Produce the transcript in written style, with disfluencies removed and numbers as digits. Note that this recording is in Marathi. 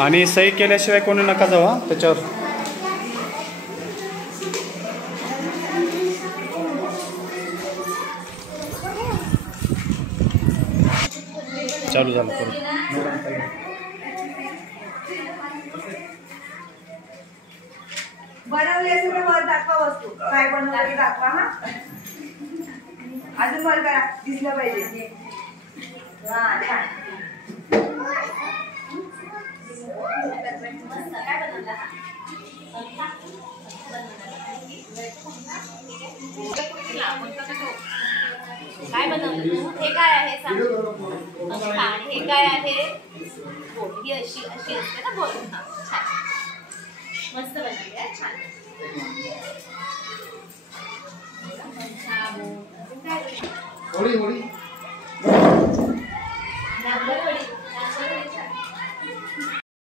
आणि सही केल्याशिवाय कोणी नका जाऊ हा त्याच्यावर. चालू झालं करू. बनवले सगळं वर दाखवा वस्तू काय बनवलं दाखवा हा. अजून वर करा दिसलं पाहिजे. हा छान. काय बनवलं तू? हे काय आहे सांग. आणि हे काय आहे? बोट. ही अशी अशी असते ना बोट. हा छान मस्त बनवली आहे. छान. होळी होळी.